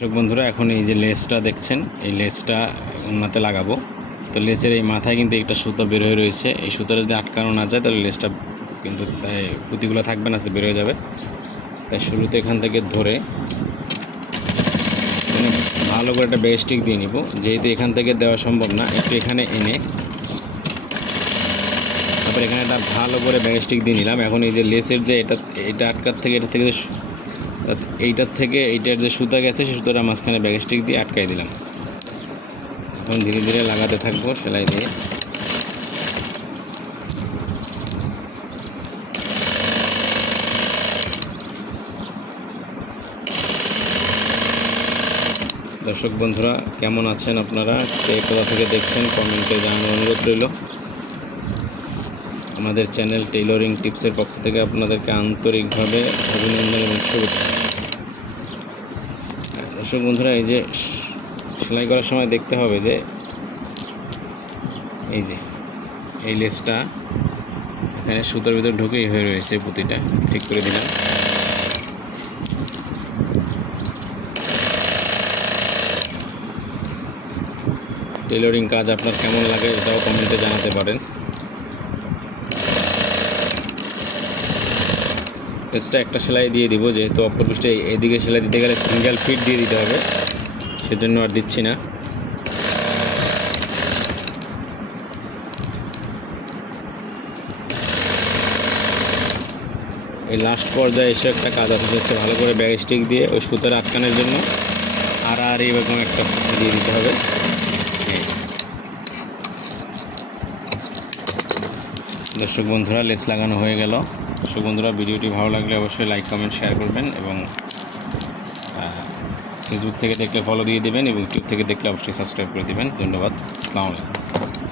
দর্শক বন্ধুরা, এখন এই যে লেসটা দেখছেন, এই লেসটা ওন্নাতে লাগাবো। তো লেসের এই মাথায় কিন্তু একটা সুতো বের হয়ে রয়েছে। এই সুতোটা যদি আটকানো না যায় তাহলে লেসটা কিন্তু পুঁতিগুলো থাকবে না, বের হয়ে যাবে। তাই শুরুতে এখান থেকে ধরে ভালো করে একটা বেস্টিক দিয়ে নিব। যেহেতু এখান থেকে দেওয়া সম্ভব না, একটু এখানে এনে তারপর এখানে একটা ভালো করে ব্যাগস্টিক দিয়ে নিলাম। এখন এই যে লেসের যে এটা আটকার থেকে এইটার থেকে এইটার যে সুতা গেছে, সেই সুতোটা মাঝখানে ব্যাগস্টিক দিয়ে আটকাই দিলাম। এখন ধীরে ধীরে লাগাতে থাকবো সেলাই দিয়ে। দর্শক বন্ধুরা, কেমন আছেন আপনারা? কে কোথা থেকে দেখছেন কমেন্টে জানানোর অনুরোধ রইল। আমাদের চ্যানেল টেইলরিং টিপসের পক্ষ থেকে আপনাদেরকে আন্তরিকভাবে অভিনন্দন এবং শুভেচ্ছা। দর্শক বন্ধুরা, এই যে সেলাই করার সময় দেখতে হবে যে এই যে এই লেসটা এখানে সুতার ভিতর ঢুকেই হয়ে রয়েছে, পুঁতিটা ঠিক করে দিলাম। টেইলরিং কাজ আপনার কেমন লাগে এটাও কমেন্টে জানাতে পারেন। লেসটা একটা সেলাই দিয়ে দিব, যেহেতু অপর পৃষ্ঠে এদিকে সেলাই দিতে গেলে সিঙ্গেল ফিট দিয়ে দিতে হবে, সেজন্য আর দিচ্ছি না। এই লাস্ট পর্যায়ে এসে একটা কাজ আছে, হচ্ছে ভালো করে ব্যাগস্টিক দিয়ে ওই সুতার আটকানোর জন্য আর এইরকম একটা দিয়ে দিতে হবে। দর্শক বন্ধুরা, লেস লাগানো হয়ে গেল। দর্শক বন্ধুরা, ভিডিওটি ভালো লাগলে অবশ্যই লাইক কমেন্ট শেয়ার করবেন এবং ফেসবুক থেকে দেখলে ফলো দিয়ে দেবেন এবং ইউটিউব থেকে দেখলে অবশ্যই সাবস্ক্রাইব করে দেবেন। ধন্যবাদ। আসসালামু আলাইকুম।